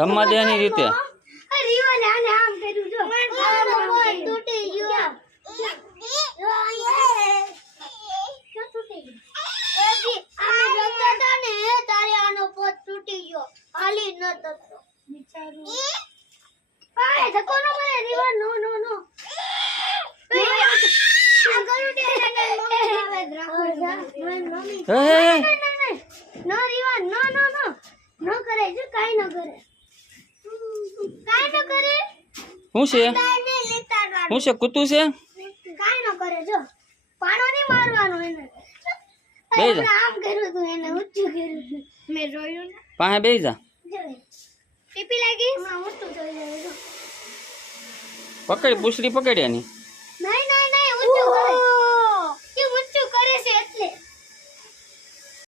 રમવા દેવાની રીતે રીવાને આને આમ કર્યું જો તૂટી ગયો શું તૂટી ગયું એજી આમે રમતા હતા ને તારે આનો પોત તૂટી ગયો હાલી ન તતો બિચારું આય ધક્કો ન મારે રીવા નો નો નો નો રીવા નો નો નો નો કરે જો કાઈ ન કરે કાઈ ન કરે શું છે શું છે કૂતું છે કાઈ ન કરે જો પાડો નહીં મારવાનો એને બેહી જા આમ કર્યું તું એને ઊંચું કર્યું મે રોયું ને પાસે બેહી જા ટીપી લાગી હમણાં ઊંચું થઈ જાય જો પકડ પૂછડી પકડ એની